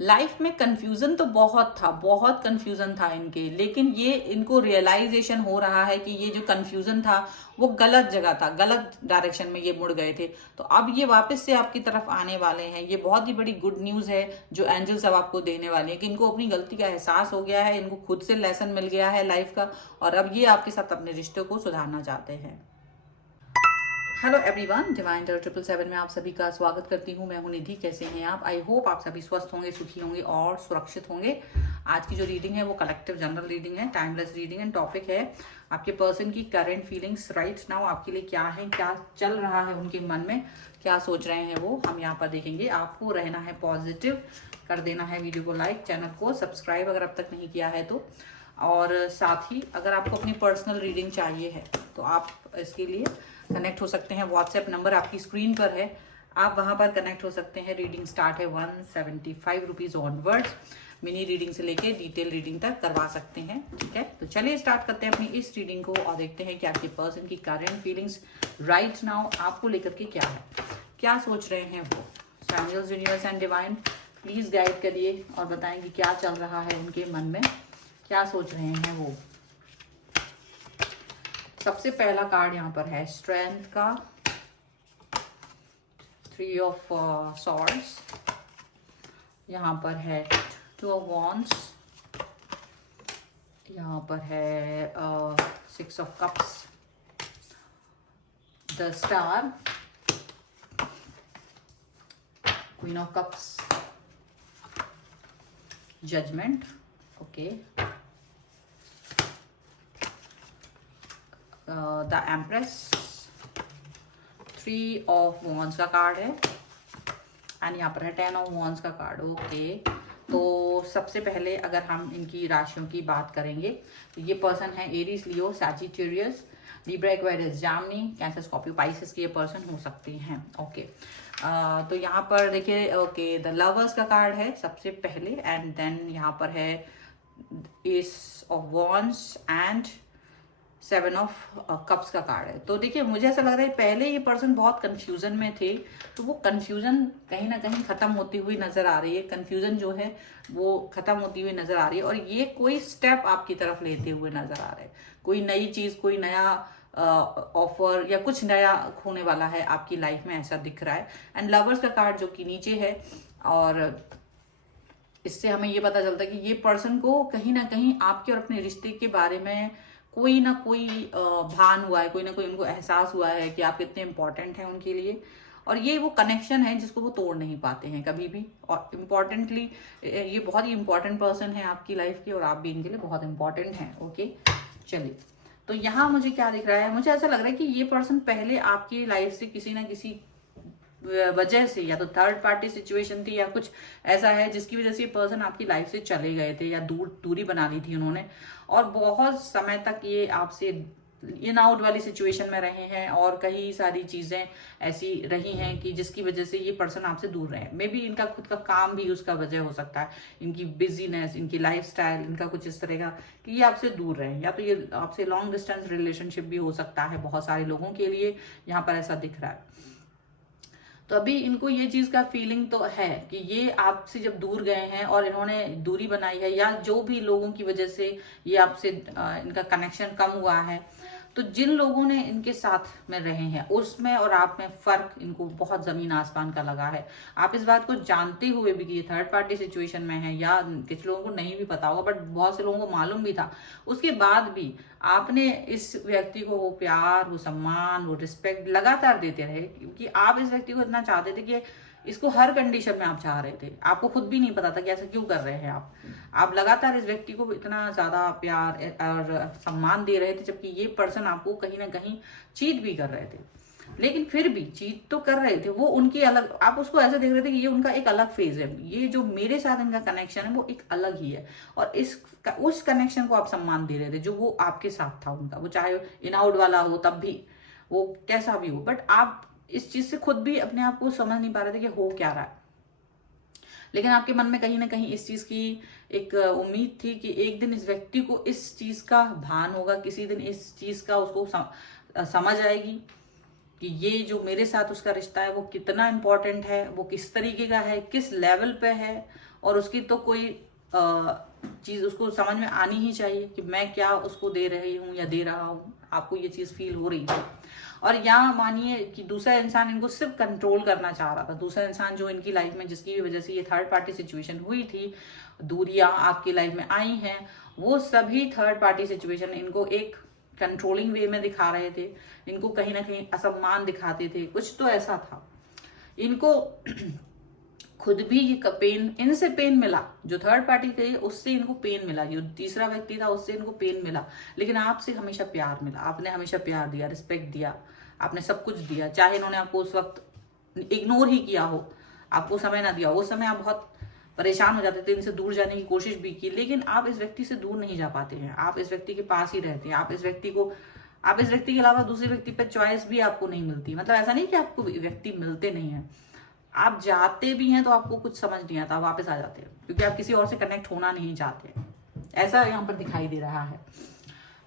Life में confusion तो बहुत था, बहुत कंफ्यूजन था इनके, लेकिन ये इनको रियलाइजेशन हो रहा है कि ये जो कंफ्यूजन था वो गलत जगह था, गलत डायरेक्शन में ये मुड़ गए थे। तो अब ये वापस से आपकी तरफ आने वाले हैं। ये बहुत ही बड़ी गुड न्यूज़ है जो एंजल्स अब आपको देने वाले हैं कि इनको अपनी गलती का एहसास हो गया है, इनको खुद से लेसन मिल गया है लाइफ का, और अब ये आपके साथ अपने रिश्तों को सुधारना चाहते हैं। हेलो एवरीवन, डिवाइन टर 777 में आप सभी का स्वागत करती हूँ। मैं हूँ निधि। कैसे हैं आप? आई होप आप सभी स्वस्थ होंगे, सुखी होंगे और सुरक्षित होंगे। आज की जो रीडिंग है वो कलेक्टिव जनरल रीडिंग है, टाइमलेस रीडिंग एंड टॉपिक है आपके पर्सन की करंट फीलिंग्स राइट नाउ आपके लिए क्या है, क्या चल रहा है उनके मन में, क्या सोच रहे हैं वो हम यहाँ पर देखेंगे। आपको रहना है पॉजिटिव, कर देना है वीडियो को लाइक, चैनल को सब्सक्राइब अगर अब तक नहीं किया है तो, और साथ ही अगर आपको अपनी पर्सनल रीडिंग चाहिए है तो आप इसके लिए कनेक्ट हो सकते हैं। व्हाट्सएप नंबर आपकी स्क्रीन पर है, आप वहां पर कनेक्ट हो सकते हैं। रीडिंग स्टार्ट है 175 रुपीज ऑनवर्ड्स। मिनी रीडिंग से लेके डिटेल रीडिंग तक करवा सकते हैं। ठीक है, तो चलिए स्टार्ट करते हैं अपनी इस रीडिंग को और देखते हैं कि आपके पर्सन की करंट फीलिंग्स राइट नाउ आपको लेकर के क्या है, क्या सोच रहे हैं वो। Angels, universe and divine please guide करिए और बताएं कि क्या चल रहा है उनके मन में, क्या सोच रहे हैं वो। सबसे पहला कार्ड यहाँ पर है स्ट्रेंथ का, 3 ऑफ सॉर्ड्स, यहाँ पर है 2 ऑफ वॉन्ड्स, यहाँ पर है 6 of cups, the star, queen of cups, judgment, okay, the empress, 3 of wands का कार्ड है एंड यहाँ पर है 10 ऑफ वॉन्ड्स का कार्ड। ओके, तो सबसे पहले अगर हम इनकी राशियों की बात करेंगे तो ये पर्सन है एरीज, लियो, सैजिटेरियस, लिब्रा, एक्वेरियस, जामिनी, कैंसर, स्कॉर्पियो, पाइसेस के ये पर्सन हो सकते हैं। ओके, तो यहाँ पर देखिए, ओके, द लवर्स का कार्ड है सबसे पहले एंड देन यहाँ पर है S of wands and 7 of cups का कार्ड है। तो देखिए, मुझे ऐसा लग रहा है पहले ये पर्सन बहुत कंफ्यूजन में थे, तो वो कंफ्यूजन कहीं ना कहीं खत्म होती हुई नजर आ रही है। कंफ्यूजन जो है वो खत्म होती हुई नजर आ रही है और ये कोई स्टेप आपकी तरफ लेते हुए नजर आ रहे हैं। कोई नई चीज, कोई नया ऑफर या कुछ नया होने वाला है आपकी लाइफ में, ऐसा दिख रहा है। एंड लवर्स का कार्ड जो कि नीचे है, और इससे हमें ये पता चलता है कि ये पर्सन को कहीं ना कहीं आपके और अपने रिश्ते के बारे में कोई ना कोई भान हुआ है, कोई ना कोई उनको एहसास हुआ है कि आप कितने इंपॉर्टेंट हैं उनके लिए। और ये वो कनेक्शन है जिसको वो तोड़ नहीं पाते हैं कभी भी। और इम्पॉर्टेंटली ये बहुत ही इंपॉर्टेंट पर्सन है आपकी लाइफ के और आप भी इनके लिए बहुत इंपॉर्टेंट हैं। ओके, चलिए, तो यहाँ मुझे क्या दिख रहा है, मुझे ऐसा लग रहा है कि ये पर्सन पहले आपकी लाइफ से किसी ना किसी वजह से, या तो थर्ड पार्टी सिचुएशन थी या कुछ ऐसा है जिसकी वजह से ये पर्सन आपकी लाइफ से चले गए थे या दूरी बना ली थी उन्होंने, और बहुत समय तक ये आपसे इन आउट वाली सिचुएशन में रहे हैं और कई सारी चीजें ऐसी रही हैं कि जिसकी वजह से ये पर्सन आपसे दूर रहे। मे बी इनका खुद का काम भी उसका वजह हो सकता है, इनकी बिजीनेस, इनकी लाइफस्टाइल, इनका कुछ इस तरह का कि ये आपसे दूर रहे, या तो ये आपसे लॉन्ग डिस्टेंस रिलेशनशिप भी हो सकता है बहुत सारे लोगों के लिए, यहाँ पर ऐसा दिख रहा है। तो अभी इनको ये चीज का फीलिंग तो है कि ये आपसे जब दूर गए हैं और इन्होंने दूरी बनाई है, या जो भी लोगों की वजह से ये आपसे इनका कनेक्शन कम हुआ है, तो जिन लोगों ने इनके साथ में रहे हैं उसमें और आप में फर्क इनको बहुत जमीन आसमान का लगा है। आप इस बात को जानते हुए भी कि ये थर्ड पार्टी सिचुएशन में है, या कुछ लोगों को नहीं भी पता होगा बट बहुत से लोगों को मालूम भी था, उसके बाद भी आपने इस व्यक्ति को वो प्यार, वो सम्मान, वो रिस्पेक्ट लगातार देते रहे, क्योंकि आप इस व्यक्ति को इतना चाहते थे कि इसको हर कंडीशन में आप चाह रहे थे। आपको खुद भी नहीं पता था कि ऐसा क्यों कर रहे हैं आप लगातार इस व्यक्ति को इतना ज्यादा प्यार और सम्मान दे रहे थे, जबकि ये पर्सन आपको कहीं ना कहीं चीट भी कर रहे थे। लेकिन फिर भी चीट तो कर रहे थे, वो उनकी अलग, आप उसको ऐसे देख रहे थे कि ये उनका एक अलग फेज है, ये जो मेरे साथ इनका कनेक्शन है वो एक अलग ही है, और उस कनेक्शन को आप सम्मान दे रहे थे जो वो आपके साथ था उनका, वो चाहे इन आउट वाला हो तब भी, वो कैसा भी हो, बट आप इस चीज से खुद भी अपने आप को समझ नहीं पा रहे थे कि हो क्या रहा है। लेकिन आपके मन में कहीं ना कहीं इस चीज की एक उम्मीद थी कि एक दिन इस व्यक्ति को इस चीज का भान होगा, किसी दिन इस चीज का उसको समझ आएगी कि ये जो मेरे साथ उसका रिश्ता है वो कितना इंपॉर्टेंट है, वो किस तरीके का है, किस लेवल पे है, और उसकी तो कोई चीज़ उसको समझ में आनी ही चाहिए कि मैं क्या उसको दे रही हूँ या दे रहा हूँ। आपको ये चीज़ फील हो रही थी। और यहाँ मानिए कि दूसरा इंसान इनको सिर्फ कंट्रोल करना चाह रहा था। दूसरा इंसान जो इनकी लाइफ में, जिसकी भी वजह से ये थर्ड पार्टी सिचुएशन हुई थी, दूरियां आपकी लाइफ में आई हैं, वो सभी थर्ड पार्टी सिचुएशन इनको एक कंट्रोलिंग वे में दिखा रहे थे, इनको कहीं ना कहीं असम्मान दिखाते थे, कुछ तो ऐसा था। इनको खुद भी ये पेन, इनसे पेन मिला, जो थर्ड पार्टी थे उससे इनको पेन मिला, जो तीसरा व्यक्ति था उससे इनको पेन मिला, लेकिन आपसे हमेशा प्यार मिला। आपने हमेशा प्यार दिया, रिस्पेक्ट दिया, आपने सब कुछ दिया। चाहे इन्होंने आपको उस वक्त इग्नोर ही किया हो, आपको समय ना दिया हो, उस समय आप बहुत परेशान हो जाते थे, इनसे दूर जाने की कोशिश भी की, लेकिन आप इस व्यक्ति से दूर नहीं जा पाते हैं। आप इस व्यक्ति के पास ही रहते हैं। आप इस व्यक्ति के अलावा दूसरे व्यक्ति पर चॉइस भी आपको नहीं मिलती। मतलब ऐसा नहीं कि आपको व्यक्ति मिलते नहीं है, आप जाते भी हैं तो आपको कुछ समझ नहीं आता, वापस आ जाते हैं, क्योंकि आप किसी और से कनेक्ट होना नहीं चाहते। ऐसा यहाँ पर दिखाई दे रहा है।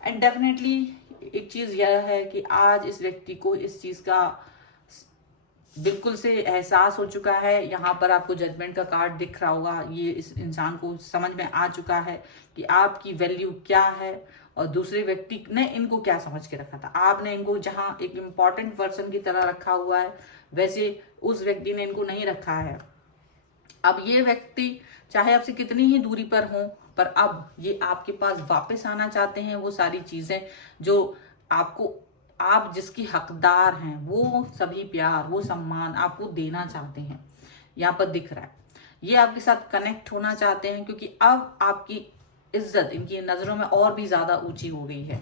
एंड डेफिनेटली एक चीज यह है कि आज इस व्यक्ति को इस चीज का बिल्कुल से एहसास हो चुका है। यहाँ पर आपको जजमेंट का कार्ड दिख रहा होगा। ये इस इंसान को समझ में आ चुका है कि आपकी वैल्यू क्या है और दूसरे व्यक्ति ने इनको क्या समझ के रखा था। आपने इनको जहाँ एक इम्पॉर्टेंट पर्सन की तरह रखा हुआ है, वैसे उस व्यक्ति ने इनको नहीं रखा है। अब ये व्यक्ति चाहे आपसे कितनी ही दूरी पर हो, पर अब ये आपके पास वापस आना चाहते हैं। वो सारी चीजें जो आपको, आप जिसकी हकदार हैं, वो सभी प्यार, वो सम्मान आपको देना चाहते हैं, यहाँ पर दिख रहा है। ये आपके साथ कनेक्ट होना चाहते हैं, क्योंकि अब आपकी इज्जत इनकी नजरों में और भी ज्यादा ऊंची हो गई है।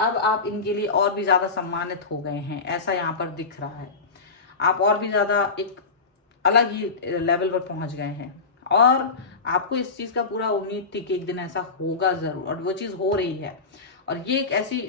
अब आप इनके लिए और भी ज्यादा सम्मानित हो गए हैं, ऐसा यहाँ पर दिख रहा है। आप और भी ज्यादा एक अलग ही लेवल पर पहुंच गए हैं, और आपको इस चीज का पूरा उम्मीद थी कि एक दिन ऐसा होगा जरूर, और वो चीज हो रही है। और ये एक ऐसी,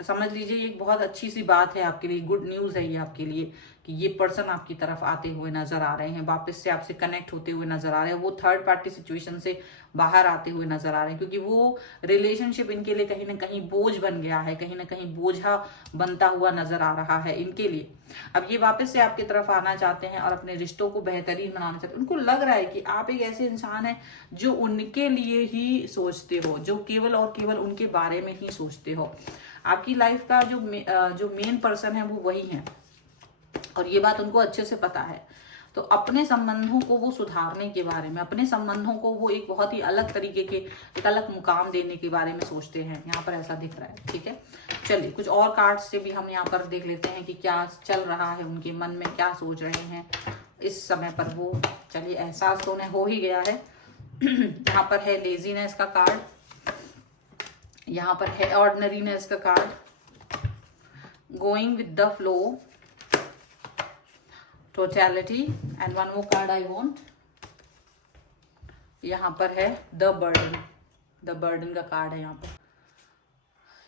समझ लीजिए, ये एक बहुत अच्छी सी बात है आपके लिए, गुड न्यूज है ये आपके लिए, कि ये पर्सन आपकी तरफ आते हुए नजर आ रहे हैं, वापस से आपसे कनेक्ट होते हुए नजर आ रहे हैं, वो थर्ड पार्टी सिचुएशन से बाहर आते हुए नजर आ रहे हैं, क्योंकि वो रिलेशनशिप इनके लिए कहीं ना कहीं बोझ बन गया है, कहीं ना कहीं बोझा बनता हुआ नजर आ रहा है इनके लिए। अब ये वापस से आपकी तरफ आना चाहते हैं और अपने रिश्तों को बेहतरीन बनाना चाहते हैं। उनको लग रहा है कि आप एक ऐसे इंसान हैं जो उनके लिए ही सोचते हो, जो केवल और केवल उनके बारे में ही सोचते हो। आपकी लाइफ का जो मेन पर्सन है वो वही है, और ये बात उनको अच्छे से पता है। तो अपने संबंधों को वो सुधारने के बारे में, अपने संबंधों को वो एक बहुत ही अलग तरीके के, एक अलग मुकाम देने के बारे में सोचते हैं। यहाँ पर ऐसा दिख रहा है। ठीक है, चलिए कुछ और कार्ड से भी हम यहाँ पर देख लेते हैं कि क्या चल रहा है, उनके मन में क्या सोच रहे हैं इस समय पर वो। चलिए, एहसास तो उन्हें हो ही गया है। यहाँ पर है लेजीनेस का कार्ड, यहाँ पर है ऑर्डिनरीनेस का card, going with the flow, totality, and one more card I want. यहाँ पर है द बर्डन का कार्ड है।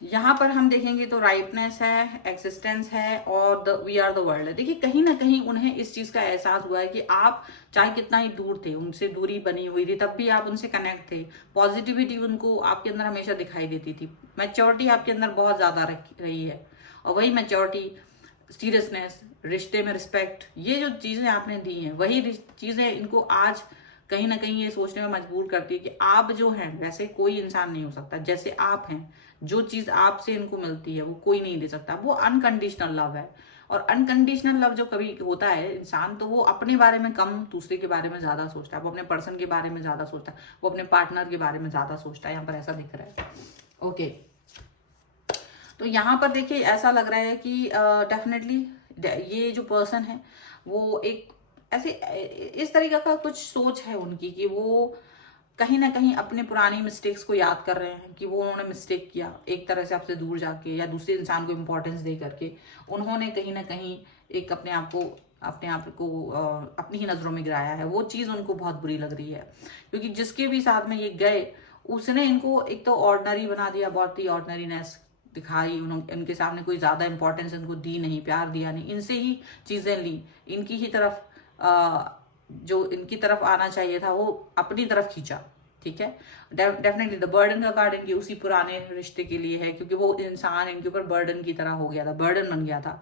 यहाँ पर हम देखेंगे तो राइटनेस है, एक्सिस्टेंस है, और वी आर द वर्ल्ड है। देखिए, कहीं ना कहीं उन्हें इस चीज का एहसास हुआ है कि आप चाहे कितना ही दूर थे, उनसे दूरी बनी हुई थी, तब भी आप उनसे कनेक्ट थे। पॉजिटिविटी उनको आपके अंदर हमेशा दिखाई देती थी। मैच्योरिटी आपके अंदर बहुत ज्यादा रही है, और वही मैच्योरिटी, सीरियसनेस, रिश्ते में रिस्पेक्ट, ये जो चीजें आपने दी हैं, वही चीजें इनको आज कहीं ना कहीं ये सोचने में मजबूर करती है कि आप जो हैं वैसे कोई इंसान नहीं हो सकता जैसे आप हैं। जो चीज आपसे इनको मिलती है वो कोई नहीं दे सकता। वो अनकंडीशनल लव है, और अनकंडीशनल लव जो कभी होता है इंसान, तो वो अपने बारे में कम, दूसरे के बारे में ज्यादा सोचता है। वो अपने पर्सन के बारे में ज्यादा सोचता है, वो अपने पार्टनर के बारे में ज्यादा सोचता है। यहाँ पर ऐसा दिख रहा है। ओके, तो यहाँ पर देखिए ऐसा लग रहा है कि डेफिनेटली ये जो पर्सन है वो एक ऐसे इस तरीके का कुछ सोच है उनकी कि वो कहीं ना कहीं अपने पुरानी मिस्टेक्स को याद कर रहे हैं कि वो उन्होंने मिस्टेक किया एक तरह से आपसे दूर जाके, या दूसरे इंसान को इम्पोर्टेंस दे करके उन्होंने कहीं ना कहीं एक अपने आप को अपनी ही नजरों में गिराया है। वो चीज उनको बहुत बुरी लग रही है, क्योंकि जिसके भी साथ में ये गए उसने इनको एक तो ऑर्डिनरी बना दिया, बहुत ही ऑर्डिनरीनेस दिखाई, उनके सामने कोई ज्यादा इंपॉर्टेंस इनको दी नहीं, प्यार दिया नहीं, इनसे ही चीजें ली, इनकी ही तरफ जो इनकी तरफ आना चाहिए था वो अपनी तरफ खींचा। ठीक है, डेफिनेटली द बर्डन का कार्ड इनके उसी पुराने रिश्ते के लिए है, क्योंकि वो इंसान इनके ऊपर बर्डन की तरह हो गया था, बर्डन बन गया था।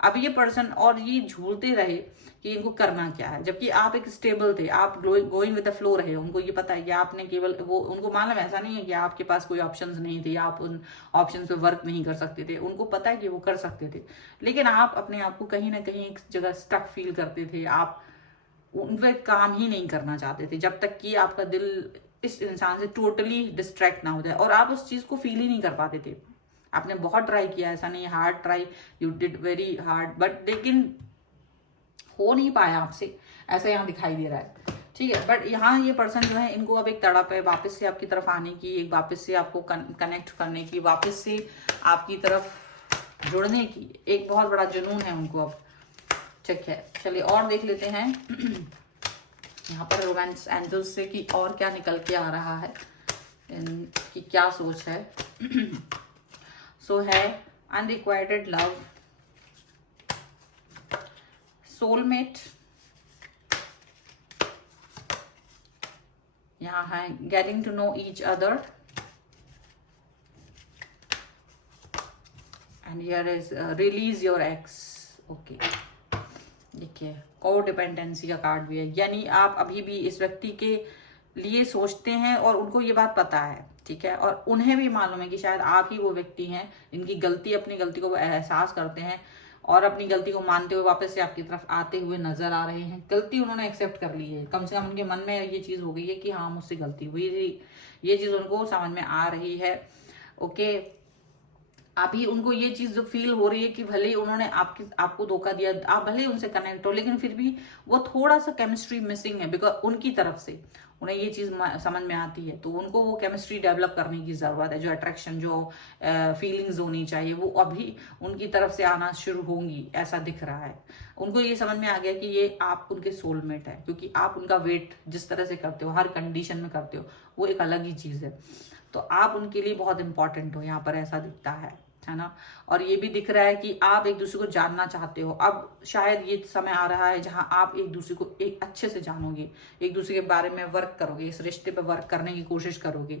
अब ये पर्सन और ये झूलते रहे कि इनको करना क्या है, जबकि आप एक स्टेबल थे, आप गोइंग विद द फ्लो रहे, उनको ये पता है कि आपने केवल वो, उनको मालूम ऐसा नहीं है कि आपके पास कोई ऑप्शंस नहीं थे, आप उन ऑप्शंस पे वर्क नहीं कर सकते थे, उनको पता है कि वो कर सकते थे, लेकिन आप अपने आप को कहीं ना कहीं एक जगह स्टक फील करते थे, आप उन पर काम ही नहीं करना चाहते थे जब तक कि आपका दिल इस इंसान से टोटली डिस्ट्रैक्ट ना हो जाए, और आप उस चीज को फील ही नहीं कर पाते थे। आपने बहुत ट्राई किया, ऐसा नहीं, hard try, you did very hard, but लेकिन हो नहीं पाया आपसे, ऐसा यहाँ दिखाई दे रहा है, ठीक है। बट यहाँ ये पर्सन जो है, इनको अब एक तड़प है वापस से आपकी तरफ आने की, एक वापस से आपको कनेक्ट करने की, वापस से आपकी तरफ जुड़ने की, एक बहुत बड़ा जुनून है उनको अब, ठीक है। चलिए और देख लेते हैं यहाँ पर रोमांस एंजल्स से कि और क्या निकल के आ रहा है, इनकी क्या सोच है। सो है अनरिक्वाइटेड लव, सोलमेट, यहाँ है getting to know each other, and here is release your ex, okay. देखिए को डिपेंडेंसी का कार्ड भी है, यानी आप अभी भी इस व्यक्ति के लिए सोचते हैं और उनको ये बात पता है, ठीक है, और उन्हें भी मालूम है कि शायद आप ही वो व्यक्ति हैं इनकी गलती, अपनी गलती को वो एहसास करते हैं और अपनी गलती को मानते हुए वापस से आपकी तरफ आते हुए नजर आ रहे हैं। गलती उन्होंने एक्सेप्ट कर ली है, कम से कम उनके मन में ये चीज हो गई है कि हाँ मुझसे गलती हुई थी, ये चीज उनको समझ में आ रही है, ओके। अभी उनको ये चीज जो फील हो रही है कि भले ही उन्होंने आपको धोखा दिया, आप भले ही उनसे कनेक्ट हो, लेकिन फिर भी वो थोड़ा सा केमिस्ट्री मिसिंग है, बिकॉज उनकी तरफ से उन्हें ये चीज समझ में आती है, तो उनको वो केमिस्ट्री डेवलप करने की जरूरत है, जो अट्रैक्शन, जो फीलिंग्स होनी चाहिए वो अभी उनकी तरफ से आना शुरू होंगी, ऐसा दिख रहा है। उनको ये समझ में आ गया कि ये आप उनके सोलमेट है, क्योंकि आप उनका वेट जिस तरह से करते हो, हर कंडीशन में करते हो, वो एक अलग ही चीज है, तो आप उनके लिए बहुत इंपॉर्टेंट हो, यहाँ पर ऐसा दिखता है ना। और ये भी दिख रहा है कि आप एक दूसरे को जानना चाहते हो, अब शायद ये समय आ रहा है जहां आप एक दूसरे को एक अच्छे से जानोगे, एक दूसरे के बारे में वर्क करोगे, इस रिश्ते पे वर्क करने की कोशिश करोगे,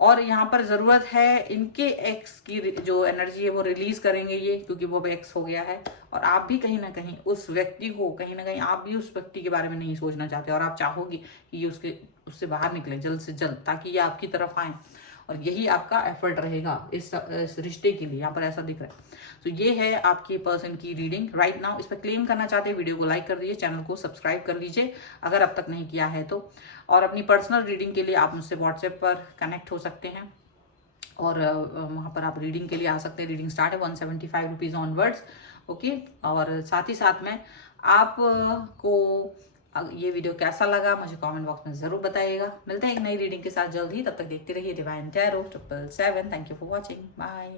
और यहाँ पर जरूरत है इनके एक्स की जो एनर्जी है वो रिलीज करेंगे ये, क्योंकि वो एक्स हो गया है, और आप भी कहीं ना कहीं उस व्यक्ति को, कहीं ना कहीं आप भी उस व्यक्ति के बारे में नहीं सोचना चाहते, और आप चाहोगे कि ये उससे बाहर निकले जल्द से जल्द, ताकि ये आपकी तरफ आए, और यही आपका एफर्ट रहेगा इस रिश्ते के लिए, यहाँ पर ऐसा दिख रहा है। तो ये है आपके पर्सन की रीडिंग राइट नाउ। इस पर क्लेम करना चाहते हैं, वीडियो को लाइक कर दीजिए, चैनल को सब्सक्राइब कर लीजिए अगर अब तक नहीं किया है तो, और अपनी पर्सनल रीडिंग के लिए आप मुझसे व्हाट्सएप पर कनेक्ट हो सकते हैं, और वहाँ पर आप रीडिंग के लिए आ सकते हैं। रीडिंग स्टार्ट है 175 रुपीज ऑनवर्ड्स, ओके। और साथ ही साथ में आपको ये वीडियो कैसा लगा मुझे कमेंट बॉक्स में जरूर बताइएगा। मिलते हैं एक नई रीडिंग के साथ जल्द ही, तब तक देखते रहिए divine tarot 777। Thank you for watching, bye.